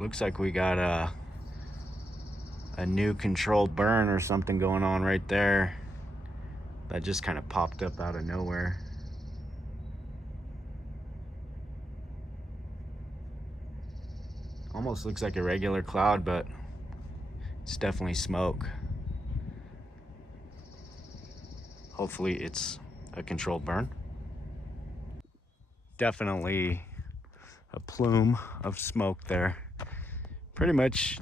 Looks like we got a new controlled burn or something going on right there. That just kind of popped up out of nowhere. Almost looks like a regular cloud, but it's definitely smoke. Hopefully it's a controlled burn. Definitely a plume of smoke there. Pretty much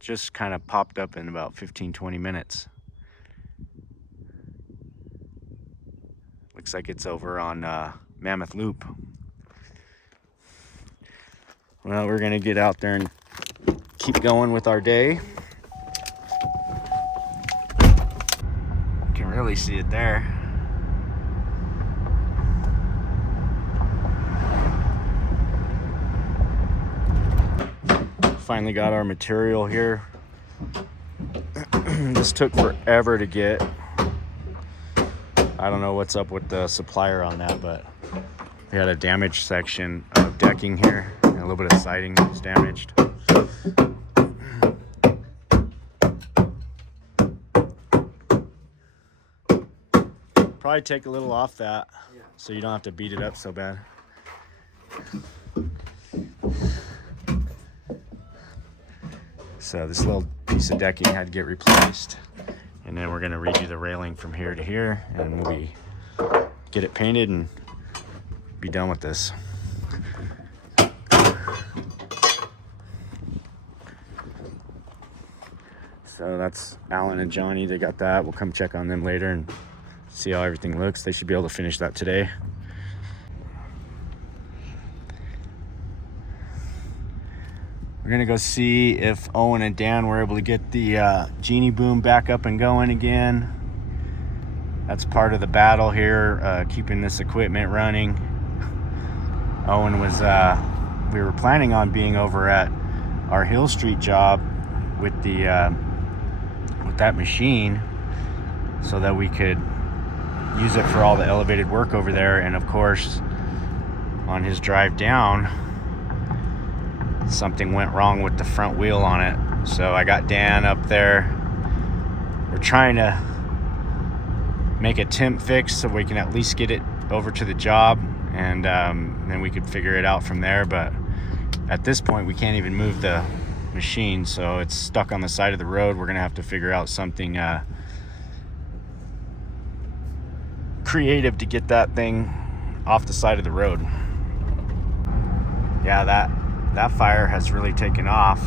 just kind of popped up in about 15-20 minutes. Looks like it's over on Mammoth Loop. Well, we're gonna get out there and keep going with our day. Can really see it there. Finally got our material here. This took forever to get. I don't know what's up with the supplier on that, but we had a damaged section of decking here. A little bit of siding that was damaged. Probably take a little off that so you don't have to beat it up so bad. So this little piece of decking had to get replaced, and then we're gonna redo the railing from here to here, and we'll get it painted and be done with this. So that's Alan and Johnny, they got that. We'll come check on them later and see how everything looks. They should be able to finish that today. We're gonna go see if Owen and Dan were able to get the genie boom back up and going again. That's part of the battle here, keeping this equipment running. Owen was, we were planning on being over at our Hill Street job with that machine so that we could use it for all the elevated work over there. And of course, on his drive down, something went wrong with the front wheel on it. So I got Dan up there. We're trying to make a temp fix so we can at least get it over to the job, and then we could figure it out from there. But at this point, we can't even move the machine, so it's stuck on the side of the road. We're gonna have to figure out something creative to get that thing off the side of the road. Yeah, that fire has really taken off.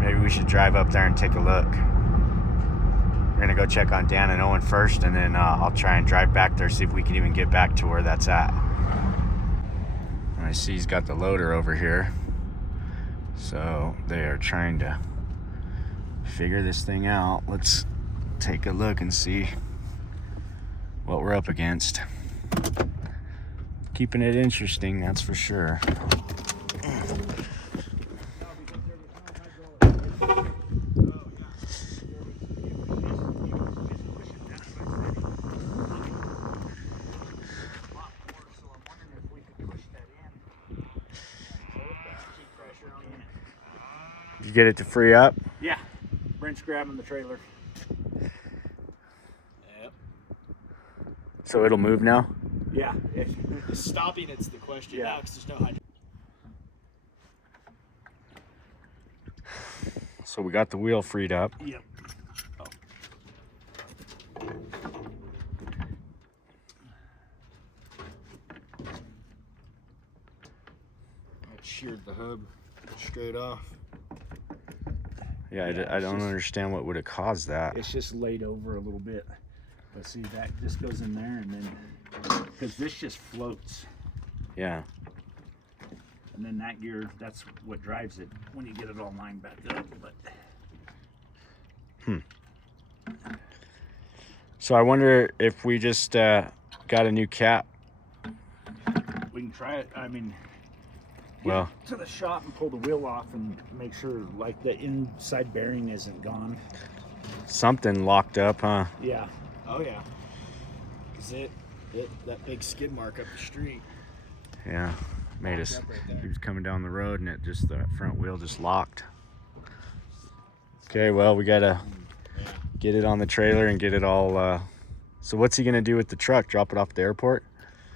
Maybe we should drive up there and take a look. We're gonna go check on Dan and Owen first, and then I'll try and drive back there, see if we can even get back to where that's at. I see he's got the loader over here. So they are trying to figure this thing out. Let's take a look and see what we're up against. Keeping it interesting, that's for sure. Did you get it to free up? Yeah, Brent's grabbing the trailer. Yep. So it'll move now? Yeah, stopping it's the question now because there's no hydraulic. So we got the wheel freed up. Yep. Oh. I sheared the hub straight off. Yeah, I don't understand what would have caused that. It's just laid over a little bit. But see, that just goes in there, and then because this just floats. Yeah. And then that gear, that's what drives it when you get it all lined back up. But So I wonder if we just got a new cap. we can try it. I mean, Well, to the shop and pull the wheel off and make sure like the inside bearing isn't gone. something locked up, huh? Yeah. Oh yeah. Is it that big skid mark up the street? Yeah. made us. He was coming down the road and the front wheel just locked. Okay, well, we gotta get it on the trailer and get it all. So what's he gonna do with the truck? Drop it off at the airport?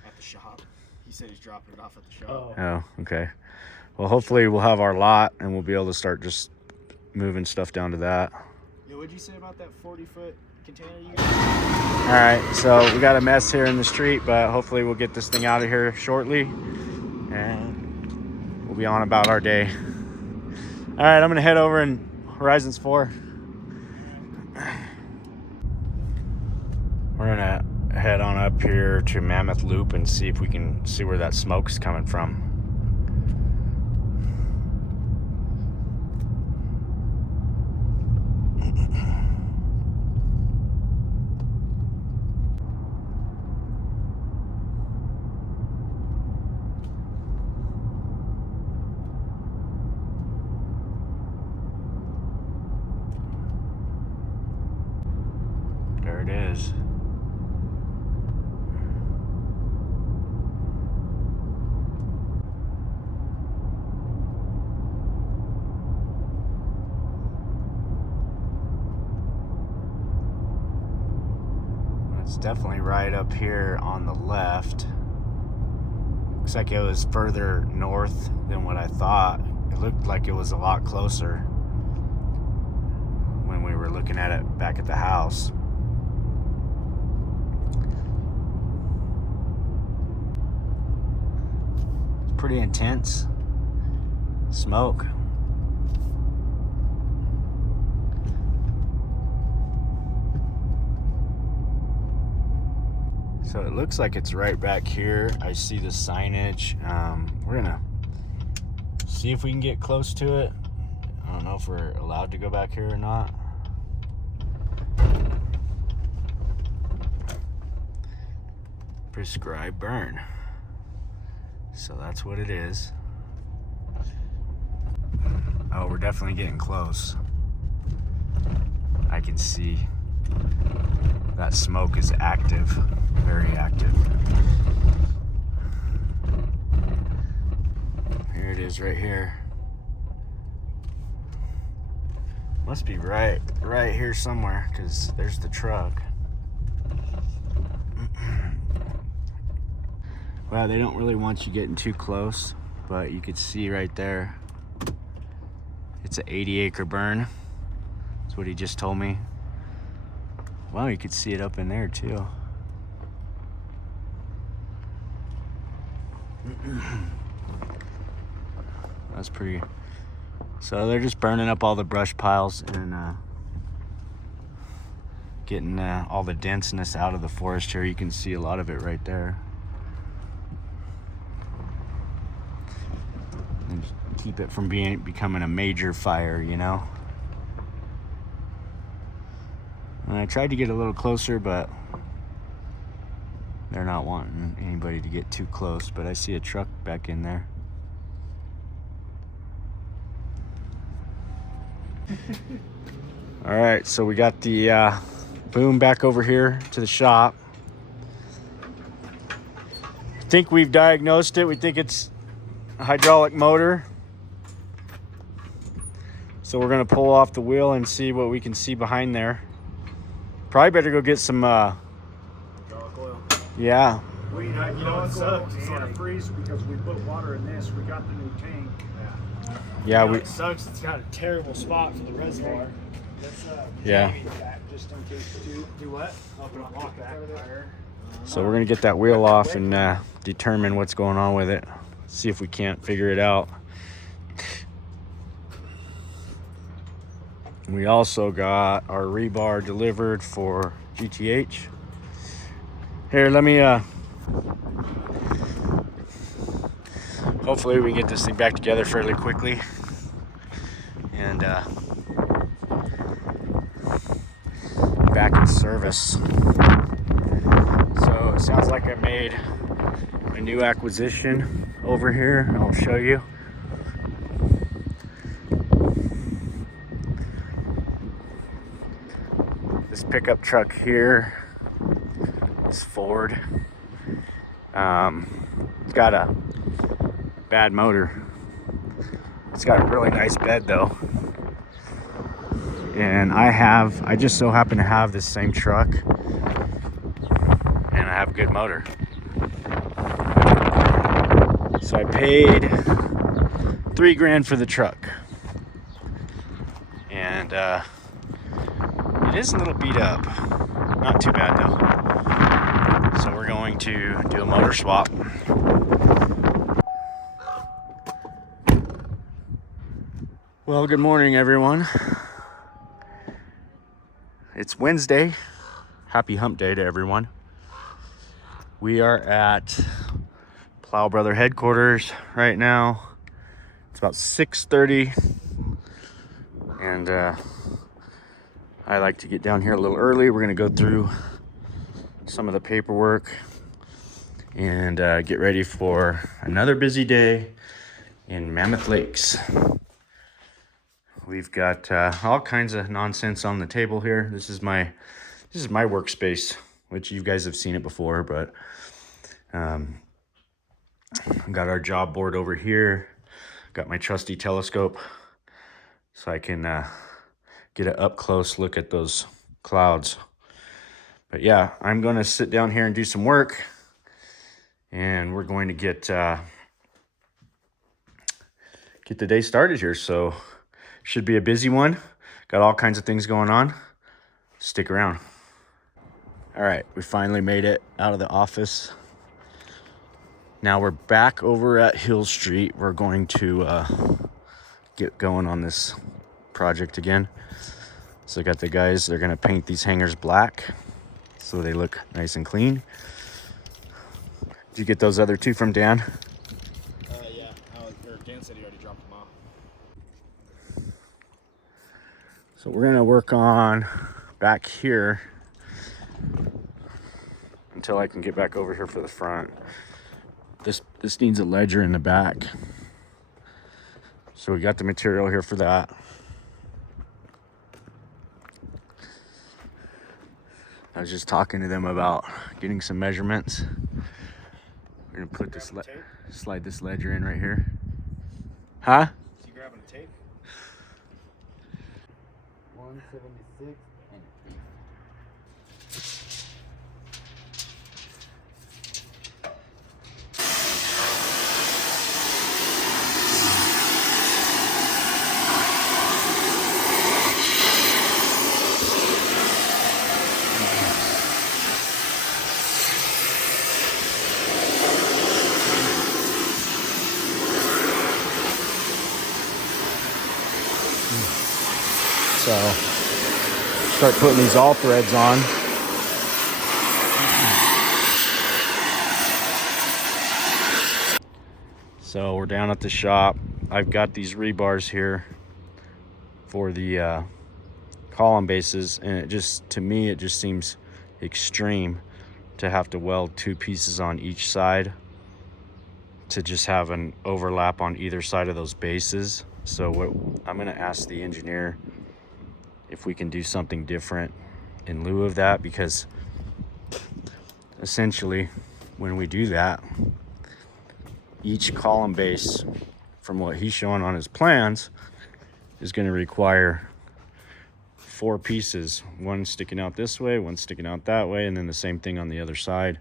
At the shop. He said he's dropping it off at the shop. Oh, okay. Well, hopefully we'll have our lot and we'll be able to start just moving stuff down to that. Yo, what'd you say about that 40-foot container you got? All right, so we got a mess here in the street, but hopefully we'll get this thing out of here shortly and we'll be on about our day. All right, I'm gonna head over in Horizons 4. We're gonna head on up here to Mammoth Loop and see if we can see where that smoke's coming from. There it is. It's definitely right up here on the left. Looks like it was further north than what I thought. It looked like it was a lot closer when we were looking at it back at the house. It's pretty intense smoke. So it looks like it's right back here. I see the signage. We're gonna see if we can get close to it. I don't know if we're allowed to go back here or not. Prescribed burn. So that's what it is. Oh, we're definitely getting close. I can see that smoke is active, very active. Here it is right here. Must be right here somewhere, because there's the truck. Well, they don't really want you getting too close, but you could see right there. It's an 80-acre burn. That's what he just told me. Wow, you could see it up in there too. That's pretty. So they're just burning up all the brush piles and getting all the denseness out of the forest here. You can see a lot of it right there. And keep it from becoming a major fire, you know. And I tried to get a little closer, but they're not wanting anybody to get too close. But I see a truck back in there. All right, so we got the boom back over here to the shop. I think we've diagnosed it. We think it's a hydraulic motor. So we're gonna pull off the wheel and see what we can see behind there. Probably better go get some Hydraulic oil. yeah. We had hydraulic oil and antifreeze because we put water in this. We got the new tank. Yeah, It sucks. It's got a terrible spot for the reservoir. yeah. Just in case Do what? Open up lock that fire. So we're gonna get that wheel off and determine what's going on with it. See if we can't figure it out. We also got our rebar delivered for GTH. Here, let me hopefully we can get this thing back together fairly quickly and back in service. So it sounds like I made a new acquisition over here. I'll show you. This pickup truck here is Ford. It's got a bad motor. It's got a really nice bed though. And I just so happen to have this same truck, and I have a good motor. So I paid $3,000 for the truck. And it is a little beat up. Not too bad though. So we're going to do a motor swap. Well, good morning everyone. It's Wednesday. Happy hump day to everyone. We are at Plow Brother headquarters right now. It's about 6:30, and I like to get down here a little early. We're gonna go through some of the paperwork and get ready for another busy day in Mammoth Lakes. We've got all kinds of nonsense on the table here. This is my workspace, which you guys have seen it before, but got our job board over here. Got my trusty telescope so I can get an up close look at those clouds. But yeah, I'm gonna sit down here and do some work, and we're going to get the day started here. So should be a busy one. Got all kinds of things going on. Stick around. All right, we finally made it out of the office. Now we're back over at Hill Street. We're going to get going on this project again. So I got the guys, they're gonna paint these hangers black so they look nice and clean. Did you get those other two from Dan? Yeah. Dan said he already dropped them off. So we're gonna work on back here until I can get back over here for the front. This needs a ledger in the back. So we got the material here for that. I was just talking to them about getting some measurements. We're gonna put this, slide this ledger in right here. Huh? Is he grabbing a tape? 176 and 8. So start putting these all threads on. So we're down at the shop. I've got these rebars here for the column bases, and to me it just seems extreme to have to weld two pieces on each side to just have an overlap on either side of those bases. So what I'm gonna ask the engineer if we can do something different in lieu of that, because essentially when we do that, each column base from what he's showing on his plans is going to require 4 pieces, one sticking out this way, one sticking out that way, and then the same thing on the other side,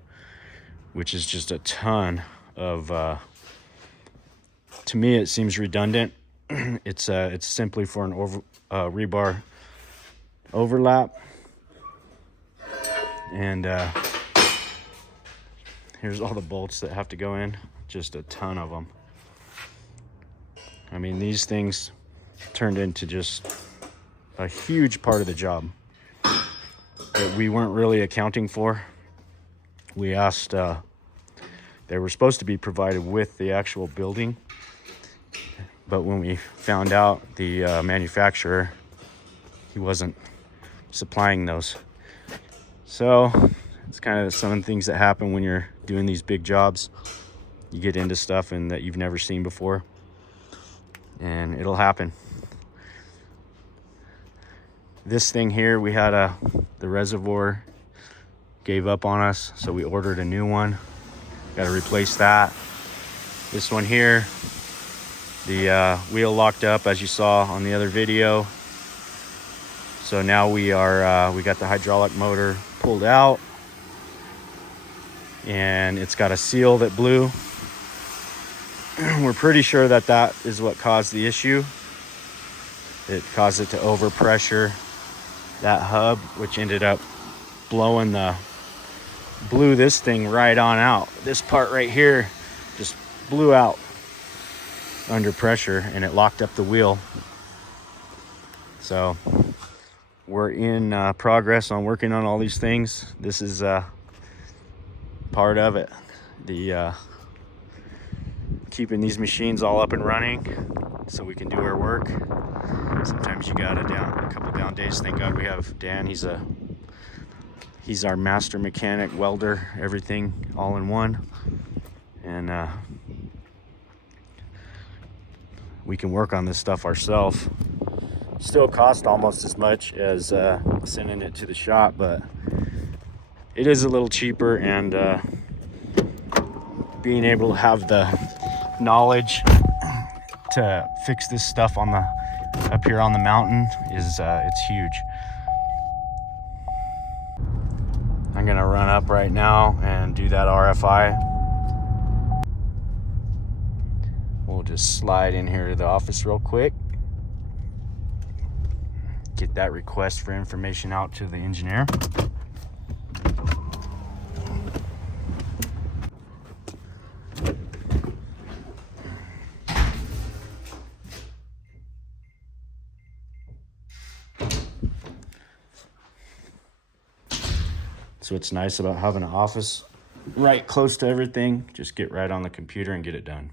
which is just a ton of to me it seems redundant. It's simply for an rebar overlap. And here's all the bolts that have to go in, just a ton of them. I mean, these things turned into just a huge part of the job that we weren't really accounting for. We asked, they were supposed to be provided with the actual building, but when we found out the manufacturer, he wasn't supplying those. So it's kind of some of the things that happen when you're doing these big jobs. You get into stuff and that you've never seen before, and it'll happen. This thing here, we had the reservoir gave up on us, so we ordered a new one. Got to replace that. This one here, the wheel locked up as you saw on the other video. So now we got the hydraulic motor pulled out, and it's got a seal that blew. We're pretty sure that that is what caused the issue. It caused it to overpressure that hub, which ended up blew this thing right on out. This part right here just blew out under pressure, and it locked up the wheel. So we're in progress on working on all these things. This is part of it. The keeping these machines all up and running so we can do our work. Sometimes you got a couple down days. Thank God we have Dan. He's our master mechanic, welder, everything all in one. And we can work on this stuff ourselves. Still cost almost as much as sending it to the shop, but it is a little cheaper, and being able to have the knowledge to fix this stuff up here on the mountain is it's huge. I'm gonna run up right now and do that RFI. We'll just slide in here to the office real quick, get that request for information out to the engineer. So what's nice about having an office right close to everything, just get right on the computer and get it done.